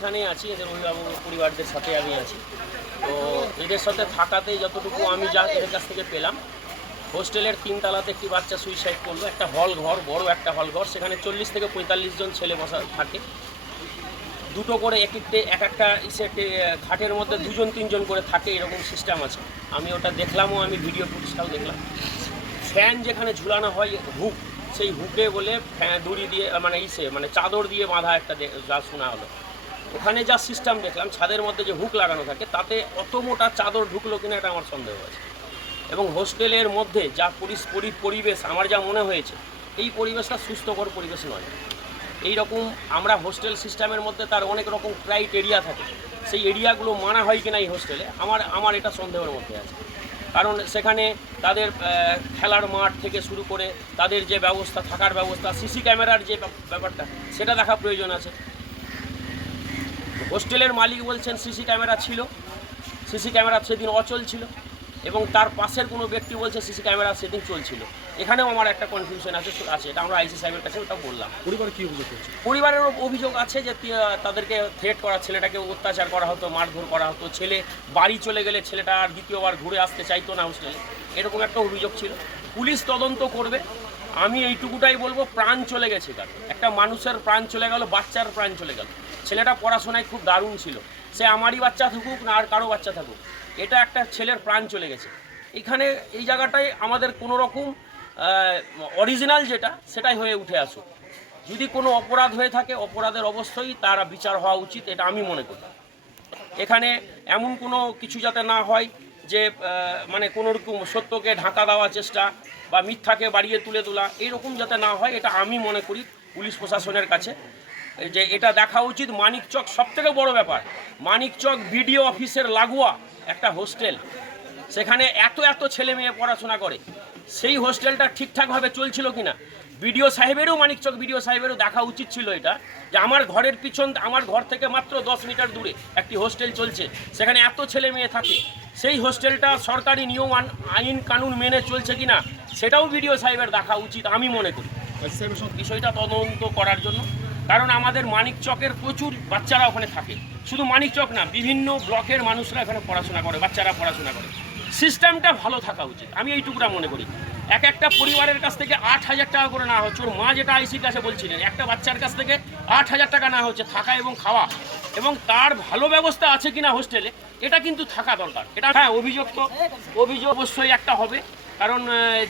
এখানেই আছি, এদের অভিভাবক পরিবারদের সাথে আমি আছি। তো এদের সাথে থাকাতে যতটুকু আমি যা এদের কাছ থেকে পেলাম, হোস্টেলের 3 তলাতে একটি বাচ্চা সুইসাইড করলো। একটা হল ঘর, বড় একটা হল ঘর, সেখানে 40 থেকে 45 জন ছেলে বসা থাকে। দুটো করে এক একটা খাটের মধ্যে 2-3 জন করে থাকে, এরকম সিস্টেম আছে। আমি ওটা দেখলামও, আমি ভিডিও ফুটেজটাও দেখলাম। ফ্যান যেখানে ঝুলানো হয় হুক, সেই হুকে বলে দড়ি দিয়ে মানে চাদর দিয়ে বাঁধা একটা যা শোনা হলো। ওখানে যা সিস্টেম দেখলাম, ছাদের মধ্যে যে হুক লাগানো থাকে, তাতে অত মোটা চাদর ঢুকলো কিনা এটা আমার সন্দেহ আছে। এবং হোস্টেলের মধ্যে যা পরিবেশ আমার যা মনে হয়েছে, এই পরিবেশটা সুস্থকর পরিবেশ নয়। এই রকম আমরা হোস্টেল সিস্টেমের মধ্যে তার অনেক রকম ক্রাইটেরিয়া থাকে, সেই এরিয়াগুলো মানা হয় কিনা এই হোস্টেলে আমার এটা সন্দেহের মধ্যে আছে। কারণ সেখানে তাদের খেলার মাঠ থেকে শুরু করে তাদের যে ব্যবস্থা, থাকার ব্যবস্থা, সিসি ক্যামেরার যে ব্যাপারটা, সেটা দেখা প্রয়োজন আছে। হোস্টেলের মালিক বলছেন সিসি ক্যামেরা ছিল, সিসি ক্যামেরা সেদিন অচল ছিল, এবং তার পাশের কোনো ব্যক্তি বলছে সিসি ক্যামেরা সেদিন চলছিল। এখানেও আমার একটা কনফিউশন আছে, এটা আমরা আইসি সাহেবের কাছে ওটা বললাম। পরিবারে কী অভিযোগ করছে? পরিবারের অভিযোগ আছে যে তাদেরকে থ্রেট করা, ছেলেটাকে অত্যাচার করা হতো, মারধর করা হতো, ছেলে বাড়ি চলে গেলে ছেলেটা আর দ্বিতীয়বার ঘুরে আসতে চাইতো না হোস্টেলে, এরকম একটা অভিযোগ ছিল। পুলিশ তদন্ত করবে। আমি এইটুকুটাই বলবো, প্রাণ চলে গেছে কারণ, একটা মানুষের প্রাণ চলে গেল, বাচ্চার প্রাণ চলে গেল। ছেলেটা পড়াশোনায় খুব দারুণ ছিল, সে আমারই বাচ্চা থাকুক না আর কারো বাচ্চা থাকুক, এটা একটা ছেলের প্রাণ চলে গেছে। এখানে এই জায়গাটায় আমাদের কোনো রকম অরিজিনাল যেটা, সেটাই হয়ে উঠে আসুক। যদি কোনো অপরাধ হয়ে থাকে, অপরাধের অবশ্যই তার বিচার হওয়া উচিত, এটা আমি মনে করি। এখানে এমন কোনো কিছু যাতে না হয় যে মানে কোনো রকম সত্যকে ঢাকা দেওয়ার চেষ্টা বা মিথ্যাকে বাড়িয়ে তুলে তোলা, এইরকম যাতে না হয়, এটা আমি মনে করি পুলিশ প্রশাসনের কাছে যে এটা দেখা উচিত। মানিকচক সবথেকে বড় ব্যাপার, মানিকচক বিডিও অফিসের লাগোয়া একটা হোস্টেল, সেখানে এত ছেলে মেয়ে পড়াশোনা করে, সেই হোস্টেলটা ঠিকঠাকভাবে চলছিল কিনা বিডিও সাহেবেরও, মানিকচক বিডিও সাহেবেরও দেখা উচিত ছিল এটা, যে আমার ঘরের পিছন, আমার ঘর থেকে মাত্র 10 মিটার দূরে একটি হোস্টেল চলছে, সেখানে এত ছেলে মেয়ে থাকে, সেই হোস্টেলটা সরকারি নিয়ম আইন কানুন মেনে চলছে কিনা সেটাও বিডিও সাহেবের দেখা উচিত আমি মনে করি, বিষয়টা তদন্ত করার জন্য। কারণ আমাদের মানিকচকের প্রচুর বাচ্চারা ওখানে থাকে, শুধু মানিকচক না, বিভিন্ন ব্লকের মানুষরা এখানে পড়াশোনা করে, বাচ্চারা পড়াশোনা করে। সিস্টেমটা ভালো থাকা উচিত, আমি এইটুকুটা মনে করি। একটা পরিবারের কাছ থেকে 8,000 টাকা করে নেওয়া হচ্ছে, ওর মা যেটা আইসির কাছে বলছিলেন, একটা বাচ্চার কাছ থেকে 8,000 টাকা নেওয়া হচ্ছে থাকা এবং খাওয়া, এবং তার ভালো ব্যবস্থা আছে কিনা হোস্টেলে, এটা কিন্তু থাকা দরকার। এটা হ্যাঁ, অভিযোগ অবশ্যই একটা হবে, কারণ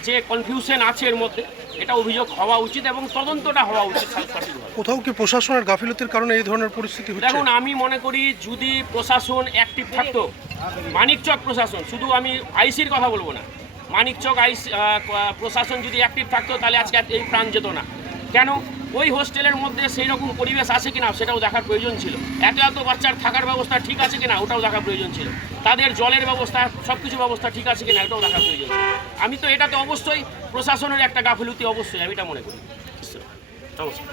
যে কনফিউশন আছে এর মধ্যে, এটা অভিযোগ হওয়া উচিত এবং তদন্তটা হওয়া উচিত সঠিকভাবে। কোথাও কি প্রশাসনের গাফিলতির কারণে এই ধরনের পরিস্থিতি হচ্ছে? দেখুন, আমি মনে করি যদি প্রশাসন অ্যাক্টিভ থাকতো, মানিকচক প্রশাসন, শুধু আমি আইসির কথা বলবো না, মানিকচক প্রশাসন যদি অ্যাক্টিভ থাকতো, তাহলে আজকে এই প্রাণ যেত না। কেন? ওই হোস্টেলের মধ্যে সেই রকম পরিবেশ আছে কিনা সেটাও দেখার প্রয়োজন ছিল। এত বাচ্চার থাকার ব্যবস্থা ঠিক আছে কিনা ওটাও দেখার প্রয়োজন ছিল। তাদের জলের ব্যবস্থা, সব কিছু ব্যবস্থা ঠিক আছে কিনা এটাও দেখার প্রয়োজন ছিল। আমি তো এটাতে অবশ্যই প্রশাসনের একটা গাফিলতি, অবশ্যই আমি এটা মনে করি। নমস্কার।